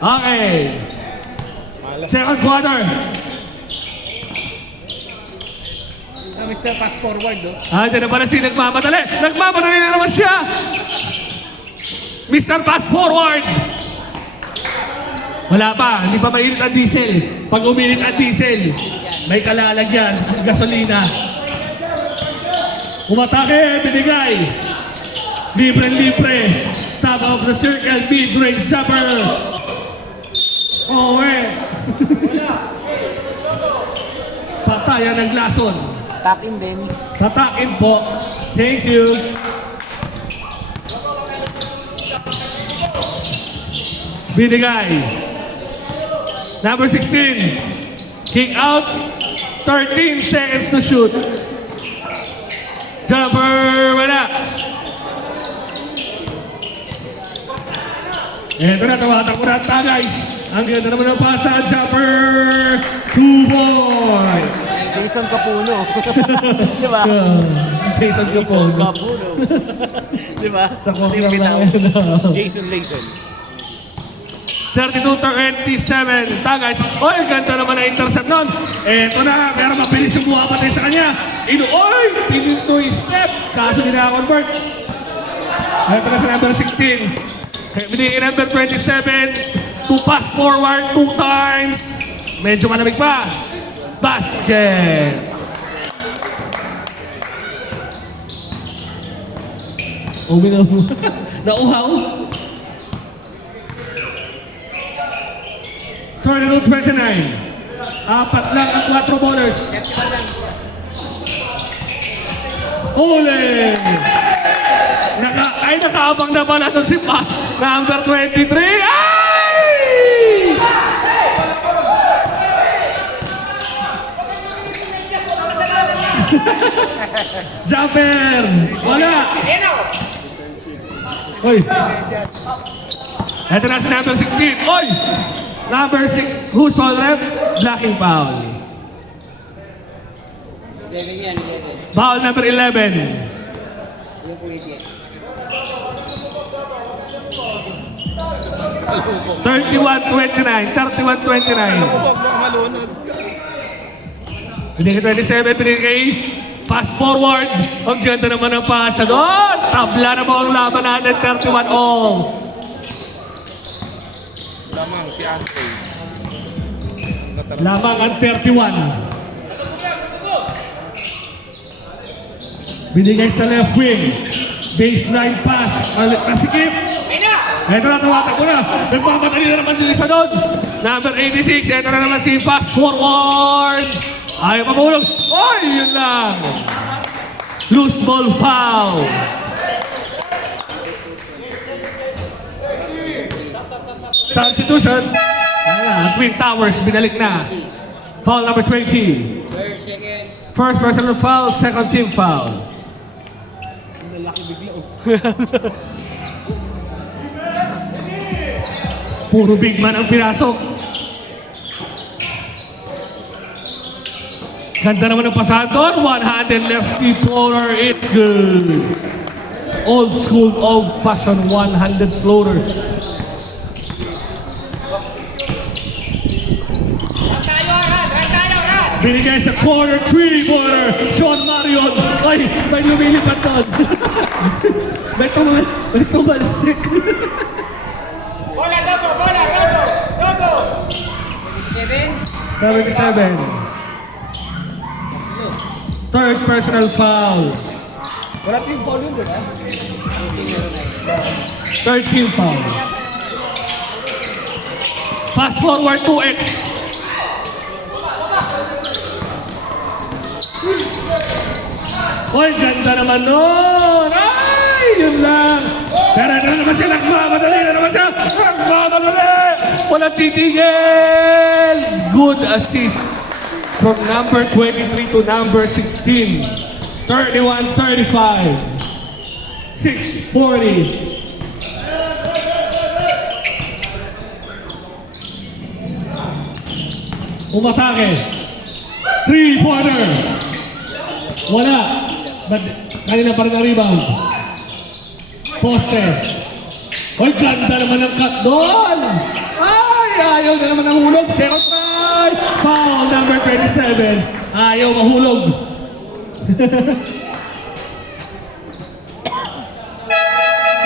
Okay. Second quarter. Mr. Pass Forward, no? Dyan na pala si nagmamadali. Nagmamadali na naman siya. Mr. Pass Forward. Wala pa. Hindi pa mainit ang diesel. Pag uminit ang diesel, may kalalagyan ang gasolina. Umatake, binigay. Libre-libre. Top of the circle, mid-range jumper. Oh, eh. Patayan ng lason. Tap in, Dennis. Tatakin po. Thank you. Binigay. Number 16. Kick out. 13 seconds to shoot. Jumper, wala. Eto na, tawatak ko na guys. Ang ganda naman ng pasa. Jumper. 2 points. Jason Capuno. Di ba? Jason Jason Capuno. Capuno. Di ba? Sa Yung kong bitaw. lang. Jason Layson. 32-37. Guys. Oy, ganda naman na intercept nun. Eto na, pero mabilis yung buwapatay sa kanya. Oy, tingin to step. Kaso hindi na-convert. Eto na sa number 16. Binigay number 27. To pass forward 2 times. Medyo malamig pa. Basket. Nauhaw. 32-29. Apat lang ang 4 ballers. Uli! Nakaabang na pala ito si Pa. Number 23. Ay! Jumper! Wala! Oy! Ito na si number 16. Oy! Number 6. Who's foul rep? Blocking foul. 11 yan, 11. Foul number 11. Yung kuwit yan. 31-29. 31-29. Huwag mo malunod. Binigay 27, binigay pass forward. Ang ganda naman ng pasa doon. Tabla na po ang laban natin. 31 all. Lamang si Ante. Lamang ang 31. Binigay sa left wing. Baseline pass. Nasikip. Ito na, tawatak ko na. Nagmamadali na naman yung isa doon. Number 86. Ito na naman si pass forward. Ayaw pamulog. Oy, yun lang. Loose ball foul. Substitution. Ayan, Twin Towers, binalik na. Foul number 20. First personal foul, second team foul. Lalaki bigla. Puro big man ang pinasok. Ganda naman ng pasahan doon. One-handed lefty floater. It's good. Old school, old-fashioned one-handed floater. Binigay sa quarter 3 quarter. Sean Marion. Ay, may lumilipad doon. may tumalsik. Bola, Dogo! Bola, Dogo! Dogo! 77. Third personal foul. Wala yung foul yun, diba? Third team foul. Fast forward 2x. Oy, ganda naman nun! Ay, yun lang! Pero na naman siya, nagmamadali na naman siya! Nagmamadali! Walang titigil! Good assist from number 23 to number 16. 31-35. 6:40. Umatake. 3-pointer. Wala. But kanina pa rin ang rebound. Poste. Hoy, ganda naman ang cut doon! Ah! ayaw na naman mahulog. Second try. Foul number 27. Ayaw mahulog.